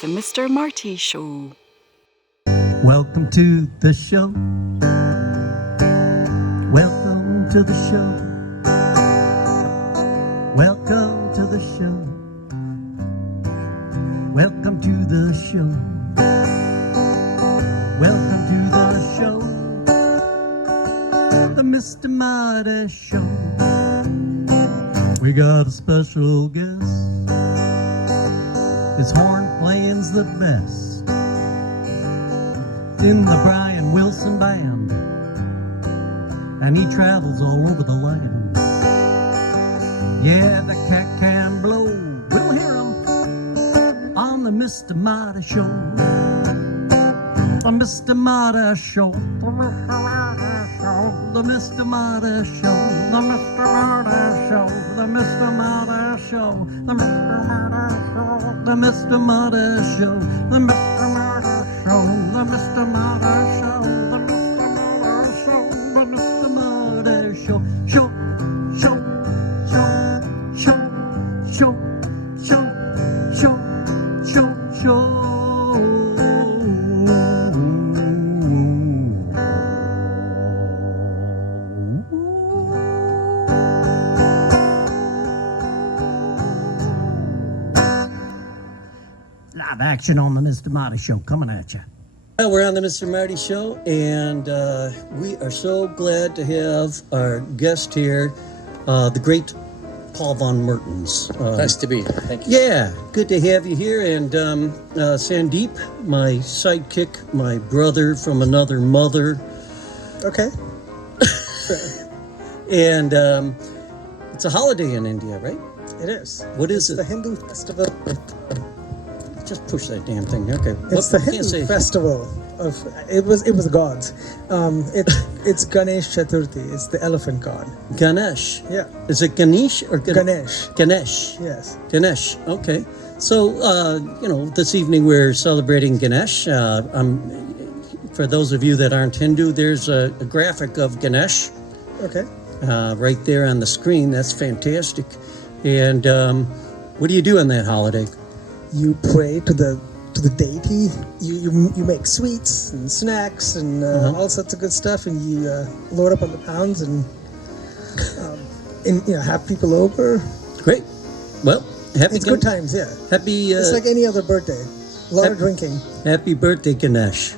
the Mr. Marty Show. Welcome to the show. Welcome to the show. Welcome to the show. Welcome to the show. Welcome to the show. The Mr. Marty Show. We got a special guest. His horn playing's the best in the Brian Wilson Band, and he travels all over the land. Yeah, the cat can blow. We'll hear him on the Mr. Marty Show. The Mr. Marty Show. The Mr. Marty Show. The Mr. Marty Show. The Mr. Marty Show. The Mr. Marty Show. The Mr. Marty Show. The Mr. Marty Show. The Mr. Marty Show. The Mr. Marty Show. The Mr. Marty Show. Show. Show. Show. Show. Show. Show. Show. Show. Live action on the Mr. Marty Show coming at you. Well, we're on the Mr. Marty Show, and we are so glad to have our guest here, the great Paul von Mertens. Nice to be here. Thank you. Yeah, good to have you here. And Sandeep, my sidekick, my brother from another mother. Okay. And it's a holiday in India, right? It is. What is It's it? the Hindu festival. Just push that damn thing. Okay. It's the Hindu festival of it was gods. It's Ganesh Chaturthi. It's the elephant god. Ganesh. Yeah. Is it Ganesh or Ganesh. Ganesh. Yes. Ganesh. Okay. So this evening we're celebrating Ganesh. For those of you that aren't Hindu, there's a graphic of Ganesh. Okay. Right there on the screen. That's fantastic. And what do you do on that holiday? You pray to the deity. You make sweets and snacks and all sorts of good stuff, and you load up on the pounds and have people over. Great. Well, It's good times, yeah. Happy. It's like any other birthday. A lot of drinking. Happy birthday, Ganesh.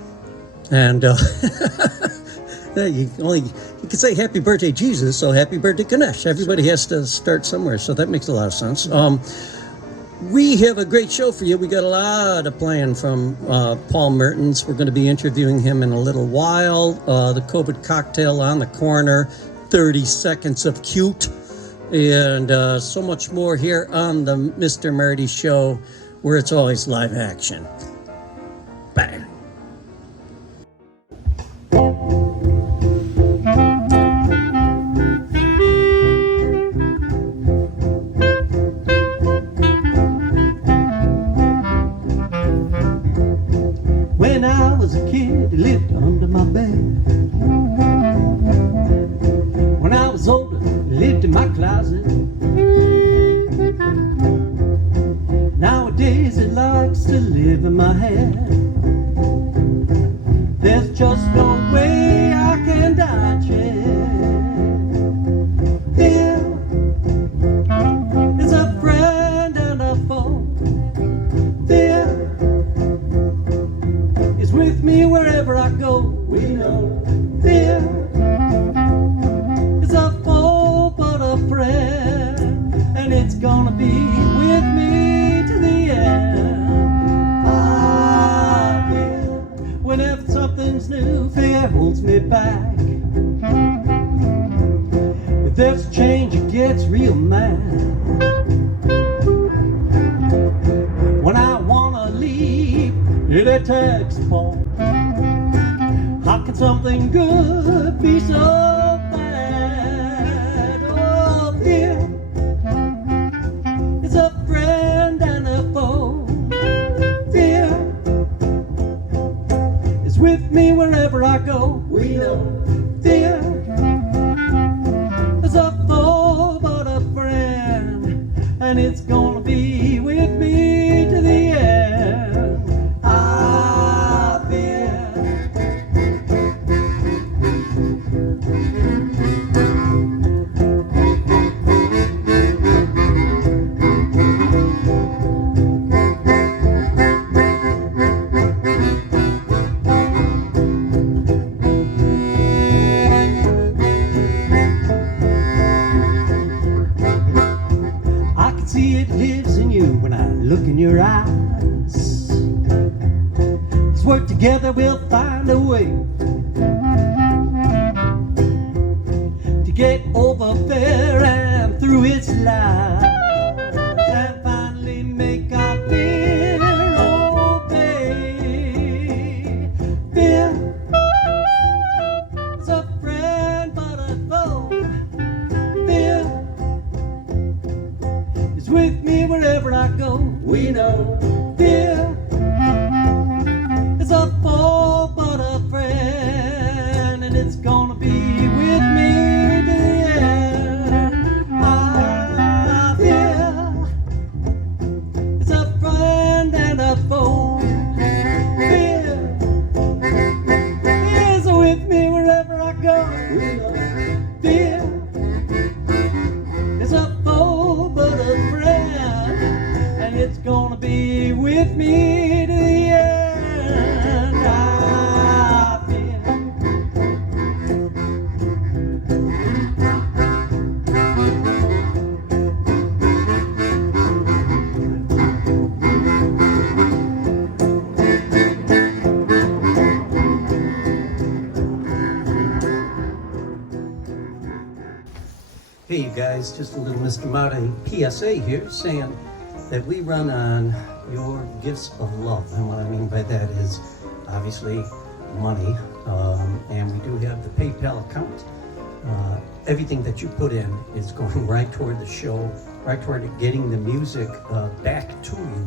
And you can say happy birthday, Jesus, so happy birthday, Ganesh. Everybody has to start somewhere, so that makes a lot of sense. We have a great show for you. We got a lot of playing from Paul Mertens. We're going to be interviewing him in a little while. The COVID cocktail on the corner, 30 seconds of cute, and so much more here on the Mr. Marty Show, where it's always live action. Bang. When I was a kid, he lived under my bed. When I was older, he lived in my closet. Nowadays, he likes to live in my head. There's just no way I can dodge it. Here is a friend and a foe. There is with me wherever I go. We know there is a foe but a friend, and it's gonna be with me to the end. Ah, yeah. Whenever something's new, fear holds me back. If there's change, it gets real mad. When I wanna leave, it attacks Paul. How can something good be so bad? Oh, here is a friend and a foe. Fear is with me wherever I go. We know fear is a foe but a friend, and it's gonna be with me to the end. work together, we'll find a way to get over there and through its life, and finally make our fear obey. Fear is a friend but a foe. Fear is with me wherever I go. We know fear is a foe but a friend, and it's gonna be with me to the end. Ah, fear is a friend and a foe. Fear is with me wherever I go. Fear is a foe but a friend, and it's gonna be with me to the end. Ah, fear. Hey you guys, just a little Mr. Marty PSA here saying that we run on your gifts of love. And what I mean by that is obviously money, and we do have the PayPal account. Everything that you put in is going right toward the show, right toward getting the music back to you,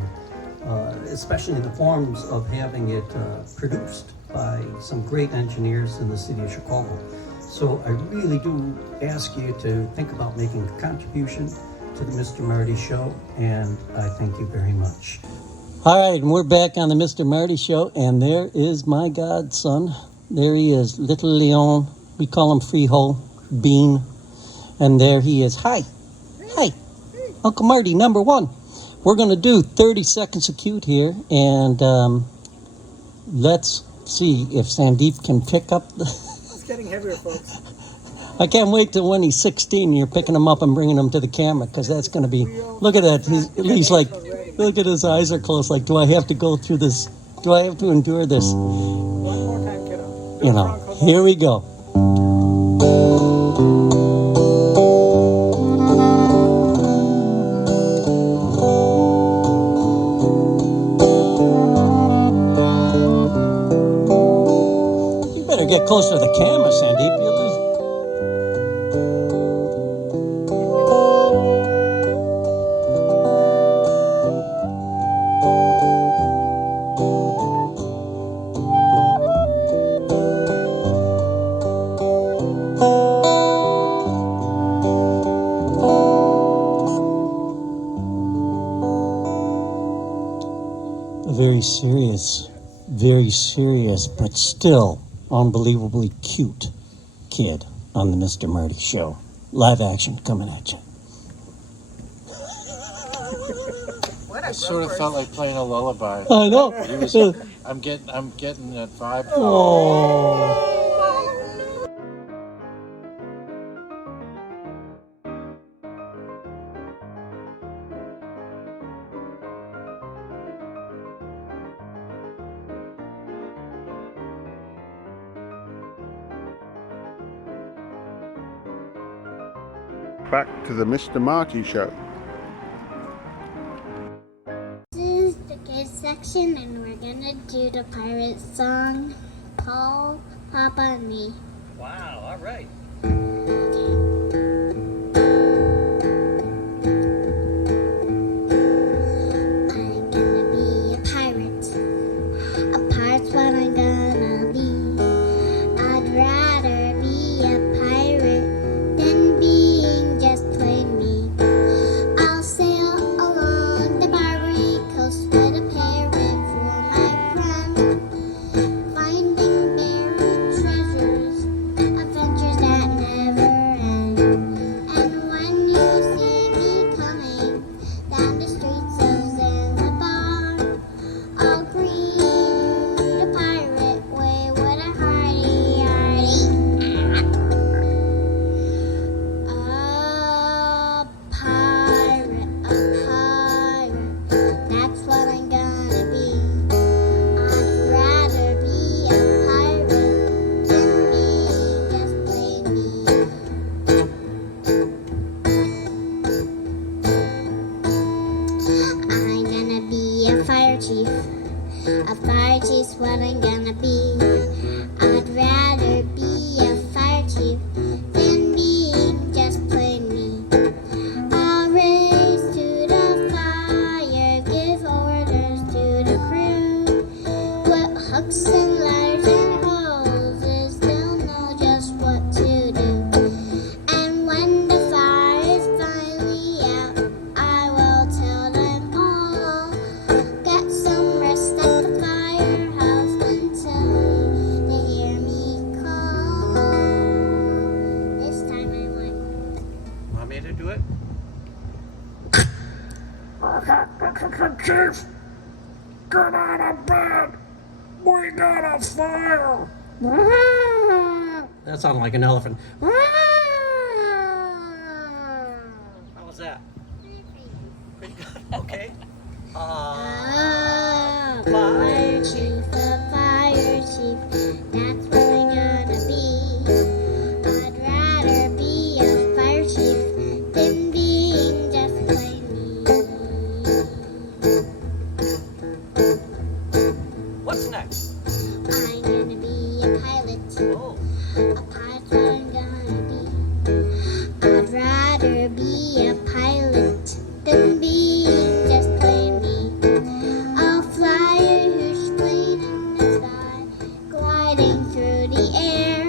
especially in the forms of having it produced by some great engineers in the city of Chicago. So I really do ask you to think about making a contribution to the Mr. Marty Show, and I thank you very much. All right, and we're back on the Mr. Marty Show, and there is my godson. There he is, little Leon. We call him Freehold Bean. And there he is. Hi. Hi. Uncle Marty, number one. We're going to do 30 seconds of cute here, and let's see if Sandeep can pick up the... It's getting heavier, folks. I can't wait till when he's 16 and you're picking him up and bringing him to the camera, because that's going to be... Look at that. He's like... Look at his eyes are closed. Like, do I have to go through this? Do I have to endure this? One more time, kiddo. You know, here we go. You better get closer to the camera, Sandeep. You'll lose... very serious, but still unbelievably cute kid on the Mr. Marty Show. Live action coming at you. I sort of felt like playing a lullaby. I know. I'm getting that vibe. Oh. Back to the Mr. Marty Show. This is the kids section, and we're gonna do the pirate song, Paul, Papa, and Me. Wow, all right. I'm gonna be a pirate. A pirate's what I'm gonna be. I'd rather be a pirate than being just plain me. I'll sail along the Barbary coast with a parrot for my friend, finding buried treasures, adventures that A fire chief's what I'm gonna be. I'd rather be a fire chief than being just plain me. I'll race to the fire, give orders to the crew. Put hooks and ladders and hoses, they'll know just what to do. And when the fire is finally out, I will tell them all. Get some rest at the firehouse until they hear me call. This time I won. Want me to do it? Chief, get out of bed. We got a fire. That sounded like an elephant. How was that? Pretty good. Okay. Fire chief, a fire chief, that's what I'm gonna be. I'd rather be a fire chief than being just plain me. What's next? I'm gonna be a pilot. Oh. A pilot's what I'm gonna be. I'd rather be a pilot than being just plain me. I'll fly a huge plane in the sky, gliding through the air,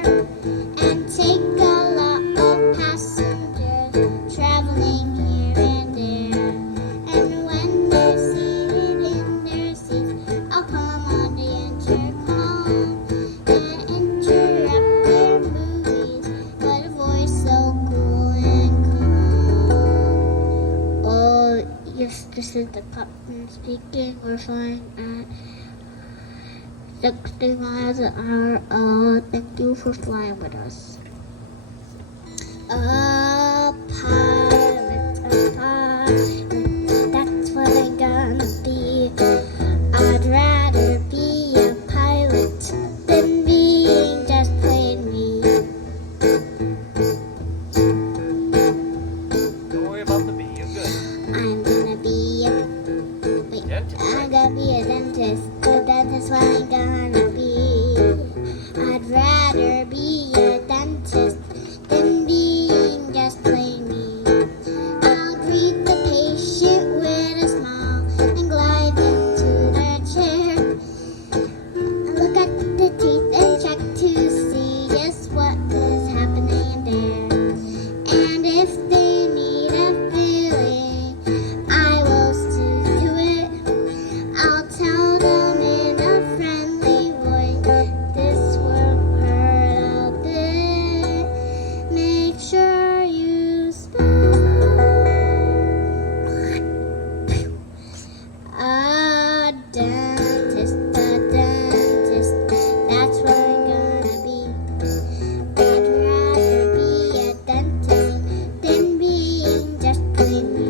and take a lot of passengers, traveling here and there. And when they're seated in their seats, I'll come on the intercom and interrupt their movies with a voice so cool and calm. Oh, yes, this is the captain speaking. We're flying at 60 miles an hour. Thank you for flying with us. A pilot, that's what I'm gonna be. I'd rather be a pilot than being just plain me. Don't worry about the bee. You're good. I'm gonna be a Dentist, I'm right? gonna be a dentist. A dentist what I'm gonna be. I'd rather be a dentist than being just plain me. I'll greet the patient with a smile and glide into their chair. Look at the teeth and check to see just what is happening there. And if they need a filling, I will still do it. I'll tell them in a friendly voice, this won't hurt a bit. Make sure you smile. A dentist, that's what I'm gonna be. I'd rather be a dentist than being just plain me.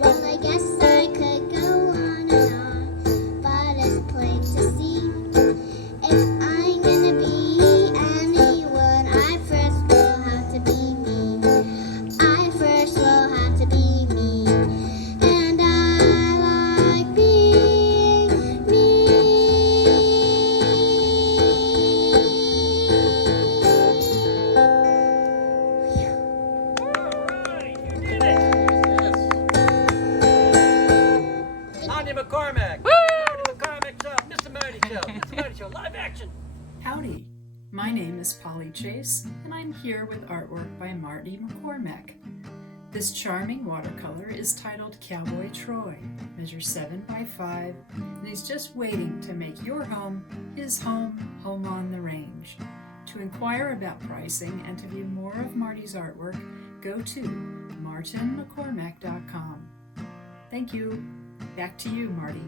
Well, I guess I could go on and on, but it's plain to see. If I'm gonna be anyone, I first will have to be me. I first will have to be me. And I like being me. Marty McCormack. Marty McCormack Show. Mr. Marty Show. Mr. Marty Show. Live action. Howdy. My name is Polly Chase, and I'm here with artwork by Marty McCormack. This charming watercolor is titled Cowboy Troy, measures 7 by 5, and he's just waiting to make your home his home, home on the range. To inquire about pricing and to view more of Marty's artwork, go to martinmccormack.com. Thank you. Back to you, Marty.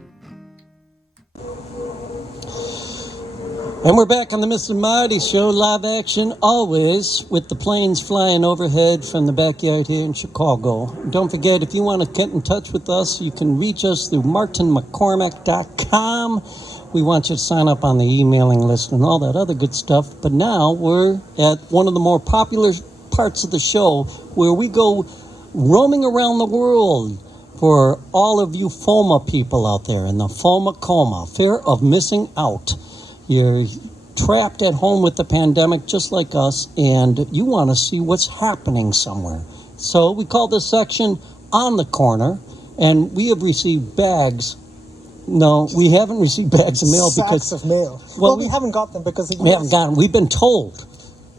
And we're back on the Mr. Marty Show, live action always, with the planes flying overhead from the backyard here in Chicago. Don't forget, if you want to get in touch with us, you can reach us through martinmccormack.com. We want you to sign up on the emailing list and all that other good stuff. But now we're at one of the more popular parts of the show where we go roaming around the world, for all of you FOMA people out there in the FOMA coma, fear of missing out. You're trapped at home with the pandemic just like us, and you want to see what's happening somewhere. So we call this section On the Corner, and we have received bags. No, we haven't received bags of mail because... Sacks of mail. Well, we haven't got them because... We haven't gotten them. We've been told.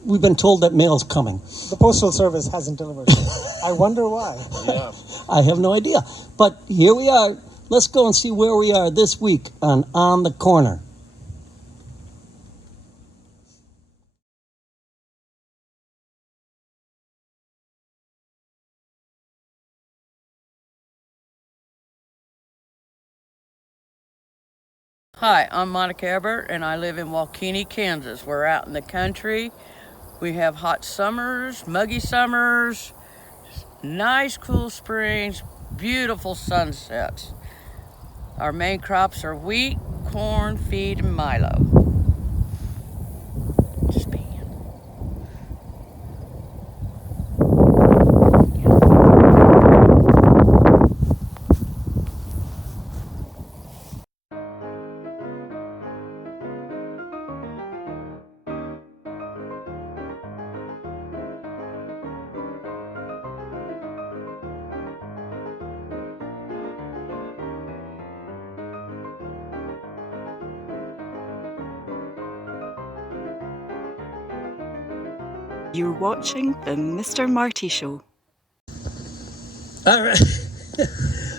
We've been told that mail's coming. The Postal Service hasn't delivered it. I wonder why. Yeah. I have no idea. But here we are. Let's go and see where we are this week on the Corner. Hi, I'm Monica Ebert, and I live in Walkeny, Kansas. We're out in the country. We have hot summers, muggy summers, nice cool springs, beautiful sunsets. Our main crops are wheat, corn, feed, and milo. Just being. You're watching the Mr. Marty Show. All right.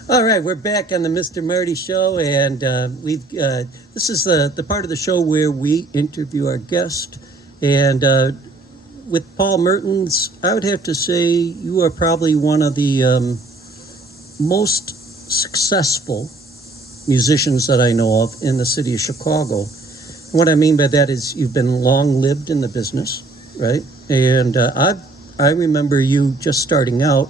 All right, we're back on the Mr. Marty Show, and this is the part of the show where we interview our guest. And with Paul Mertens, I would have to say you are probably one of the most successful musicians that I know of in the city of Chicago. What I mean by that is you've been long-lived in the business, right? And I remember you just starting out,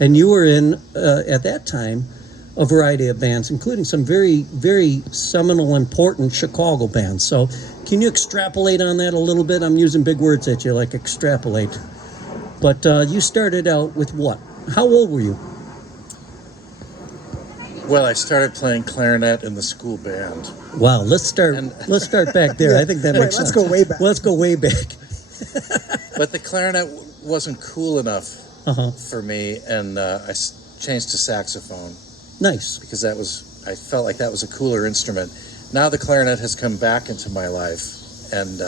and you were in, at that time, a variety of bands, including some very, very seminal, important Chicago bands. So can you extrapolate on that a little bit? I'm using big words at you, like extrapolate. But you started out with what? How old were you? Well, I started playing clarinet in the school band. Wow, let's start back there. I think that makes sense. Let's go way back. Let's go way back. But the clarinet wasn't cool enough for me, and I changed to saxophone. Nice. Because I felt like that was a cooler instrument. Now the clarinet has come back into my life, and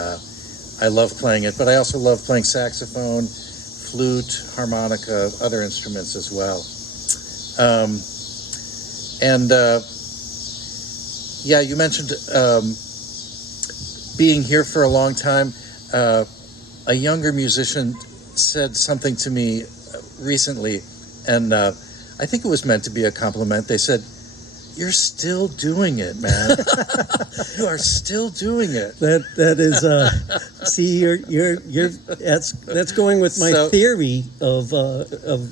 I love playing it, but I also love playing saxophone, flute, harmonica, other instruments as well. Yeah, you mentioned being here for a long time. A younger musician said something to me recently, and I think it was meant to be a compliment. They said, "You're still doing it, man. You are still doing it." That is, see, you're that's going with my theory of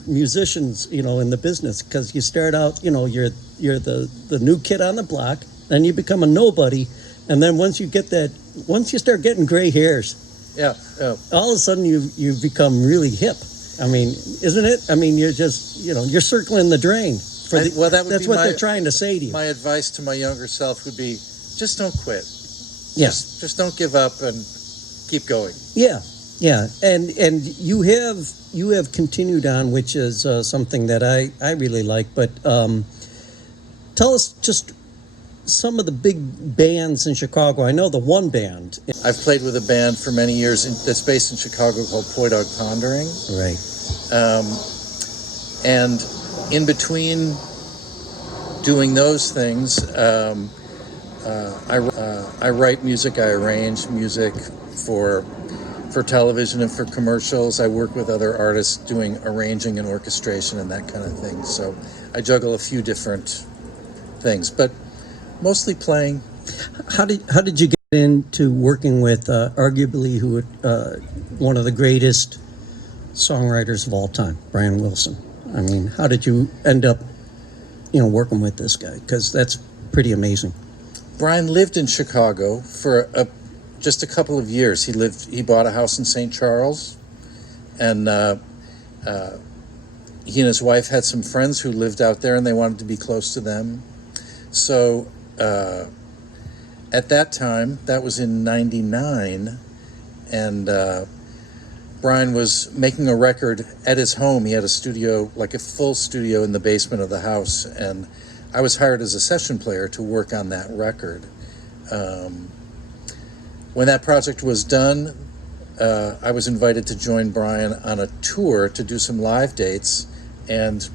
musicians, in the business, because you start out, you're the new kid on the block, then you become a nobody, and then once you start getting gray hairs. Yeah. All of a sudden, you become really hip. I mean, isn't it? I mean, you're just, you're circling the drain. That's what they're trying to say to you. My advice to my younger self would be, just don't quit. Yeah. Just don't give up and keep going. Yeah. And you have continued on, which is something that I really like. But tell us just some of the big bands in Chicago. I know the one band. I've played with a band for many years that's based in Chicago called Poi Dog Pondering. Right. And in between doing those things, I write music, I arrange music for television and for commercials. I work with other artists doing arranging and orchestration and that kind of thing. So I juggle a few different things, but mostly playing. How did you get into working with arguably one of the greatest songwriters of all time, Brian Wilson? I mean, how did you end up, working with this guy? Because that's pretty amazing. Brian lived in Chicago for just a couple of years. He bought a house in St. Charles, and he and his wife had some friends who lived out there, and they wanted to be close to them. So at that time, that was in '99, and Brian was making a record at his home. He had a studio, like a full studio in the basement of the house, and I was hired as a session player to work on that record. When that project was done, I was invited to join Brian on a tour to do some live dates, and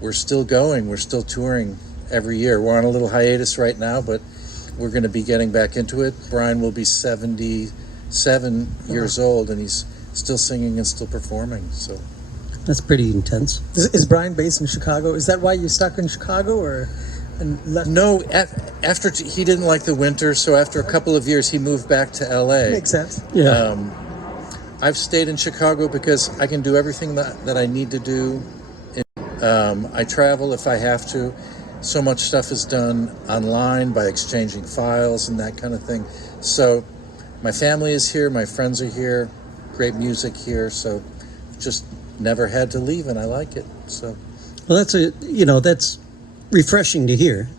we're still going. We're still touring every year. We're on a little hiatus right now, but we're going to be getting back into it. Brian will be 77 years old, and he's still singing and still performing. So That's pretty intense. Is Brian based in Chicago? Is that why you stuck in Chicago, or and left? No, after he didn't like the winter, so after a couple of years, he moved back to LA. Makes sense. Yeah. I've stayed in Chicago because I can do everything that I need to do. I travel if I have to. So much stuff is done online by exchanging files and that kind of thing. So my family is here, my friends are here, great music here, so just never had to leave, and I like it. So, Well, that's refreshing to hear,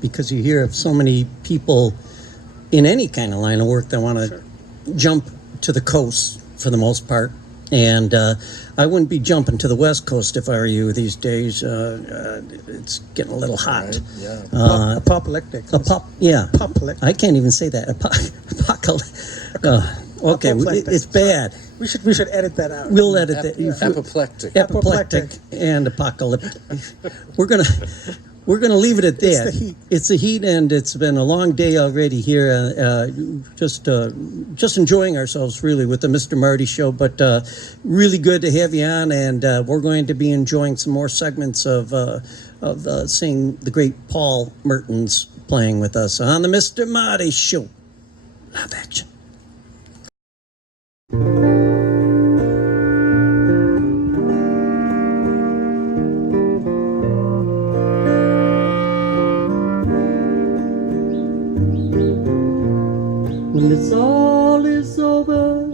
because you hear of so many people in any kind of line of work that want to jump to the coast for the most part. And I wouldn't be jumping to the West Coast if I were you these days. It's getting a little hot. right, yeah. Apocalyptic. Apocalyptic. I can't even say that. Okay, Apoplectic. it's bad. We should edit that out. We'll edit that. Apoplectic. Apoplectic and apocalyptic. We're gonna leave it at that. It's the heat. It's the heat, and it's been a long day already here. Just enjoying ourselves really with the Mr. Marty show. But really good to have you on, and we're going to be enjoying some more segments of seeing the great Paul Mertens playing with us on the Mr. Marty show. Love action. When this all is over,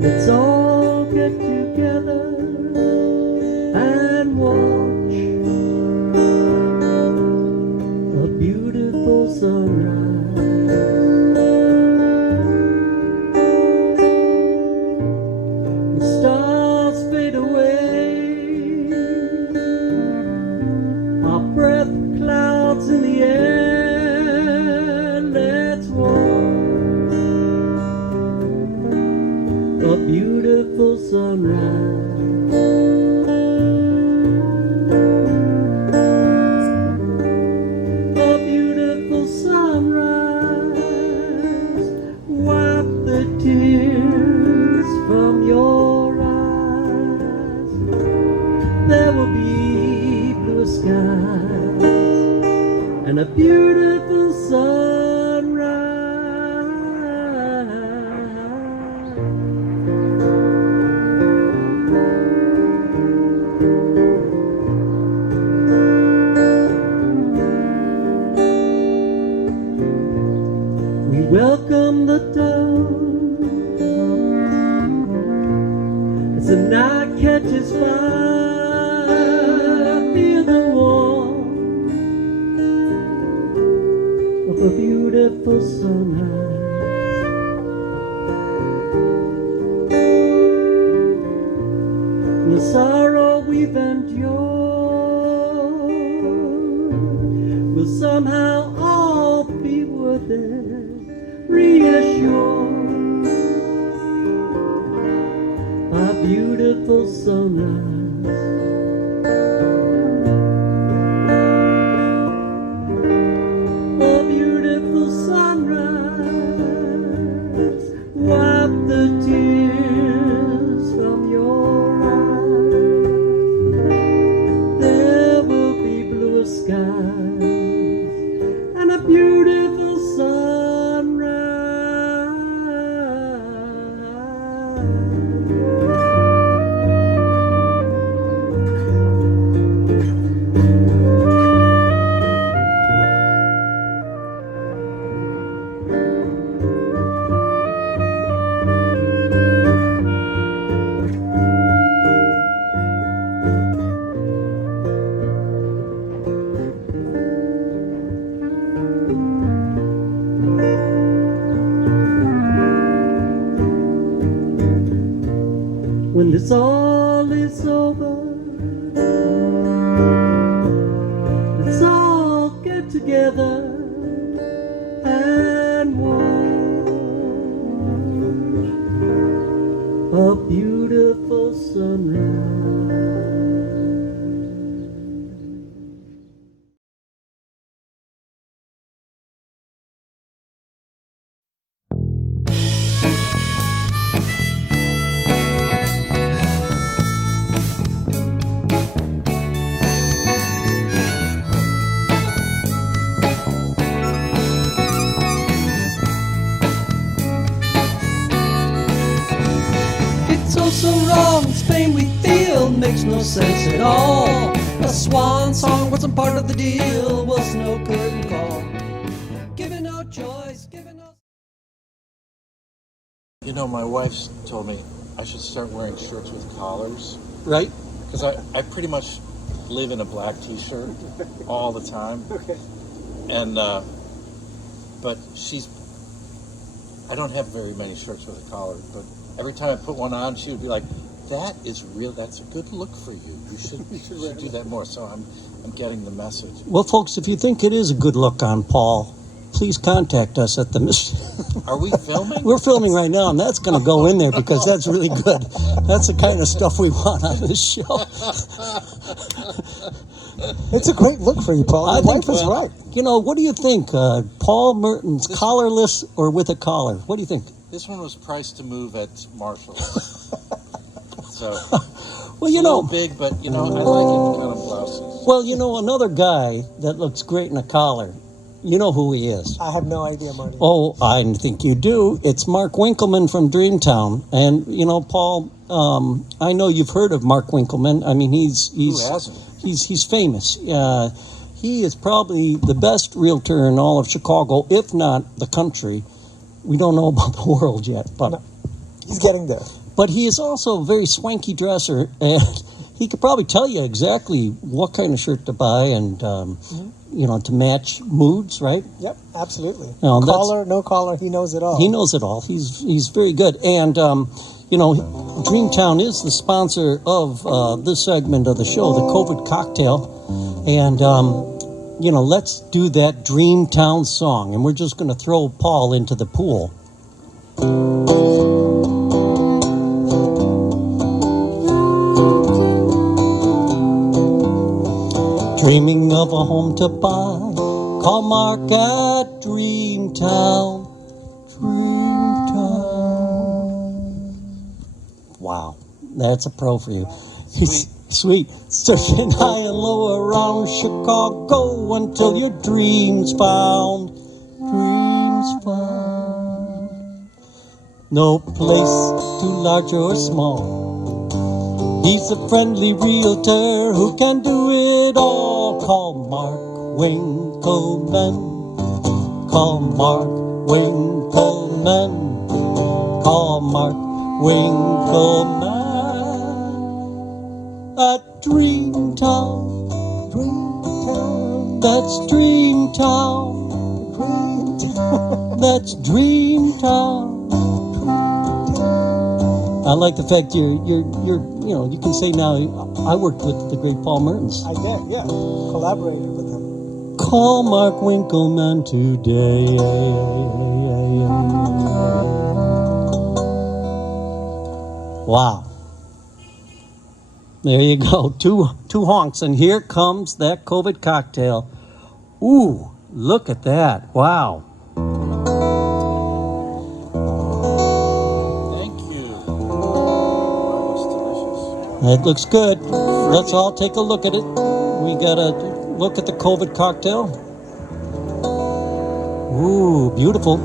let's all get together and watch a beautiful sunrise. The stars fade away, our breath clouds in the air. A beautiful sunrise. A beautiful sunrise. Wipe the tears from your eyes. There will be blue skies and a beautiful sunrise. Welcome the dawn as the night catches fire. Feel the warmth of a beautiful sunrise. And the sorrow we've endured will somehow all be worth it. Reassure our beautiful sunrise. A beautiful sunrise. Wipe the tears from your eyes. There will be bluer skies and a beautiful sunrise. this all is over, let's all get together and watch a beautiful sunrise. So wrong, Spain we feel makes no sense at all. A swan song wasn't part of the deal, was no curtain call. Giving out choice, giving out. You know, my wife's told me I should start wearing shirts with collars. Right? Because I pretty much live in a black t-shirt all the time. Okay. And, but I don't have very many shirts with a collar, but every time I put one on, she would be like, that's a good look for you. You should do that more. So I'm getting the message. Well, folks, if you think it is a good look on Paul, please contact us at the Are we filming? We're filming right now, and that's going to go in there because that's really good. That's the kind of stuff we want on this show. It's a great look for you, Paul. Your wife is right. You know, what do you think? Paul Mertens, collarless or with a collar? What do you think? This one was priced to move at Marshall's. So, well, you it's a know, little big, but I like it kind of blouses. Well, you know, another guy that looks great in a collar. You know who he is. I have no idea, Marty. Oh, I think you do. It's Mark Winkelman from Dreamtown. And, you know, Paul, I know you've heard of Mark Winkelman. I mean, who hasn't? He's famous. He is probably the best realtor in all of Chicago, if not the country. We don't know about the world yet, but no, he's getting there. But he is also a very swanky dresser, and he could probably tell you exactly what kind of shirt to buy and you know, to match moods, right? Yep, absolutely. Collar, no collar, he knows it all. He knows it all. He's very good. And, you know, Dreamtown is the sponsor of this segment of the show, the COVID Cocktail. And, you know, let's do that Dreamtown song. And we're just going to throw Paul into the pool. Dreaming of a home to buy, call Mark at Dreamtown. Dreamtown. Wow, that's a pro for you. He's sweet. Searching high and low around Chicago until your dreams found. Dreams found. No place too large or small. He's a friendly realtor who can do it all. Call Mark Winkelman. Call Mark Winkelman. Call Mark Winkelman. At Dreamtown. Dreamtown. That's Dreamtown. Dreamtown. That's Dreamtown. I like the fact you know, you can say now, I worked with the great Paul Mertens. I did, yeah. Collaborated with him. Call Mark Winkelman today. Wow. There you go. Two honks. And here comes that COVID cocktail. Ooh, look at that. Wow. That looks good. Let's all take a look at it. We gotta look at the COVID cocktail. Ooh, beautiful.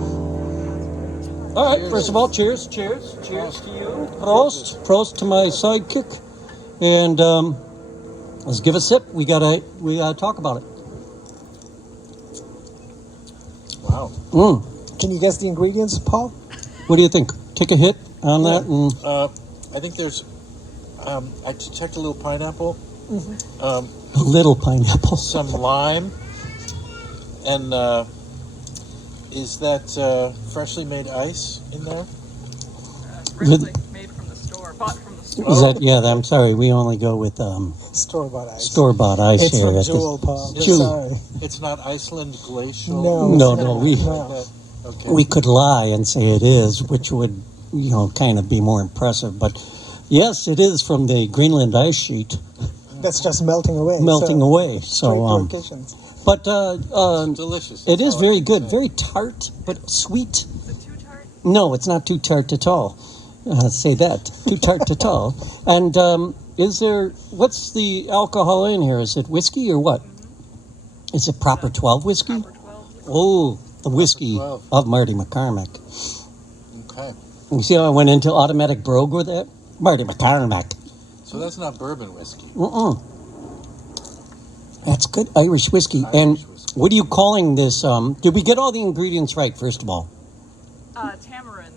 All right, first of all, cheers. Cheers. Cheers to you. Prost. Prost to my sidekick. And let's give a sip. We gotta talk about it. Wow. Can you guess the ingredients, Paul? What do you think? Take a hit on that. I think there's. I checked a little pineapple. Mm-hmm. A little pineapple. Some lime. And is that freshly made ice in there? Freshly made from the store, bought from the store. Is that, yeah, I'm sorry. We only go with Store-bought ice. store-bought ice It's here from at Jewel, Paul. Jewel. Sorry. It's not Iceland glacial. No. No, No. Okay. we could lie and say it is, which would, kind of be more impressive. But yes, it is from the Greenland ice sheet That's just melting away. melting so, away. Straight So, locations. but It's delicious. it That's is all I very can good, say. very tart, but sweet. Is it too tart? No, it's not too tart at all. Say that. Too tart at all. And what's the alcohol in here? Is it whiskey or what? Is it proper 12 whiskey? Proper 12. Oh, the whiskey 12. of Marty McCormick. Okay. You see how I went into automatic brogue with that? Marty McCormick. So that's not bourbon whiskey. That's good Irish whiskey. And what are you calling this? Did we get all the ingredients right, first of all? Tamarind.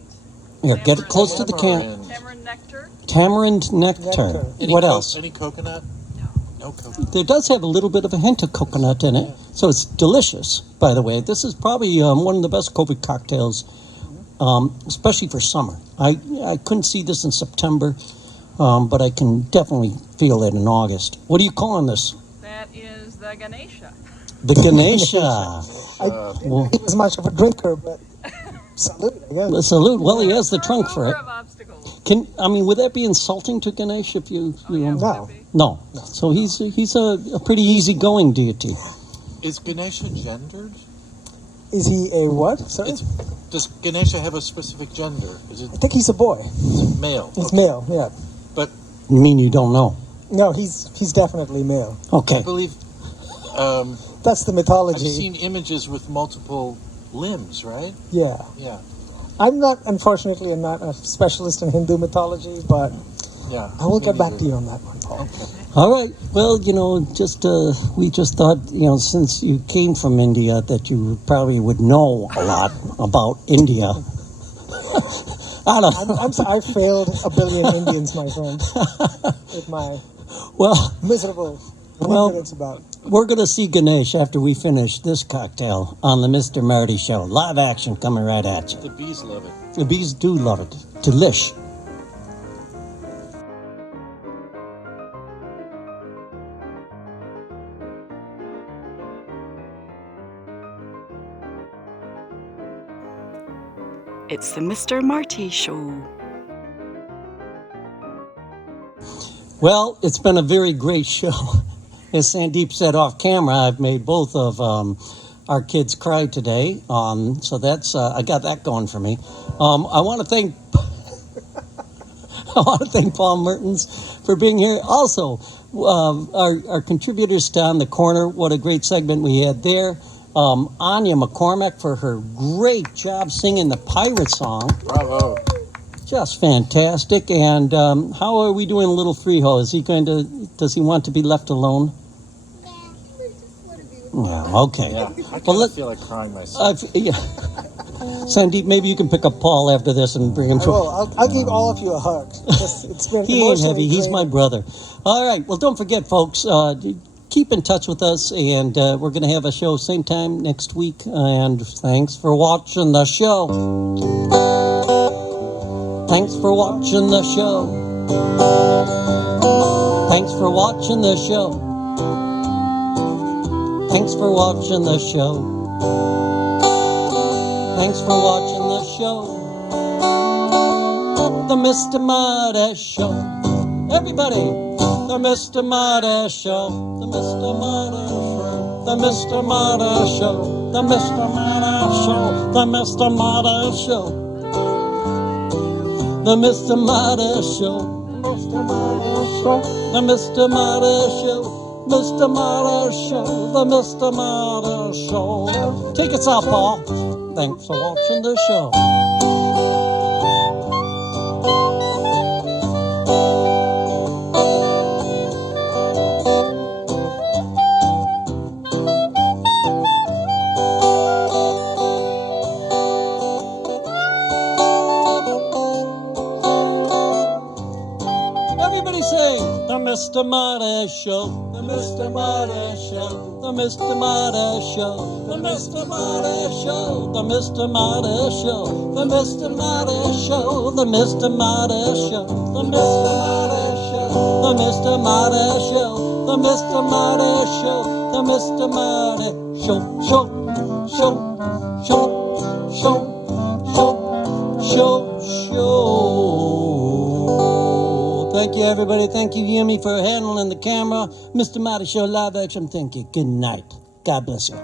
Here, get it close to the can. Tamarind nectar. Tamarind nectar. What else? Any coconut? No coconut. There does have a little bit of a hint of coconut in it, so it's delicious, by the way. This is probably one of the best COVID cocktails, especially for summer. I couldn't see this in September, but I can definitely feel it in August. What are you calling this? That is the Ganesha. The Ganesha. He was much of a drinker, but salute, I guess. Salute. Well, he has the trunk for it. Of obstacles. Would that be insulting to Ganesh if you... No. No. So he's a pretty easygoing deity. Is Ganesha gendered? Is he a what? Sorry? Does Ganesha have a specific gender? Is it I think he's a boy. male? He's male, yeah. But You mean you don't know? No, he's definitely male. Okay. I believe That's the I've mythology. seen images with multiple limbs, right? Yeah. Yeah. Unfortunately, I'm not a specialist in Hindu mythology, but Yeah. I will Me get back neither. to you on that one, Paul. Okay. All right. Well, we just thought, since you came from India, that you probably would know a lot about India. I don't know. I failed 1 billion Indians, my friend, with my miserable ignorance about. We're going to see Ganesh after we finish this cocktail on the Mr. Marty Show. Live action coming right at you. The bees love it. The bees do love it. Delish. It's the Mr. Marty Show. Well, it's been a very great show. As Sandeep said off camera, I've made both of our kids cry today. So that's I got that going for me. I want to thank Paul Mertens for being here. Also, our contributors down the corner. What a great segment we had there. Anya McCormick for her great job singing the pirate song. Bravo. Just fantastic. And how are we doing, little Freeho? Does he want to be left alone? Yeah, okay. Yeah. I kind of feel like crying myself. Sandeep, maybe you can pick up Paul after this and bring him to... I'll give all of you a hug. It's been He ain't heavy. emotionally He's my draining. brother. All right. Well, don't forget, folks, keep in touch with us, and we're going to have a show same time next week. And thanks for watching the show. Thanks for watching the show. Thanks for watching the show. Thanks for watching the show. Thanks for watching the show. The Mr. Marty Show. Everybody, the Mr. Marty Show. The Mr. Marty Show. The Mr. Marty Show. The Mr. Marty Show. The Mr. Marty Show. The Mr. Marty Show. The Mr. Marty Show. Mr. Marty Show. The Mr. Marty Show. Take us out, Paul. Thanks for watching the show. Everybody say, the Mr. Marty Show. Mr. Marty Show, the Mr. Marty Show, the Mr. Marty Show, the Mr. Marty Show, the Mr. Marty Show, the Mr. Marty Show, the Mr. Marty Show, the Mr. Marty Show, the Mr. Marty Show, the Mr. Marty Show, show, show, show, show, show, show. Thank you, everybody. Thank you, Yumi, for handling the camera. Mr. Marty Show live action. Thank you. Good night. God bless you.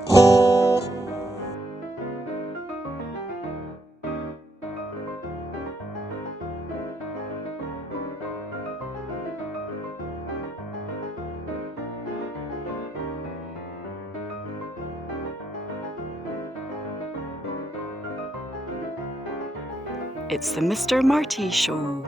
It's the Mr. Marty Show.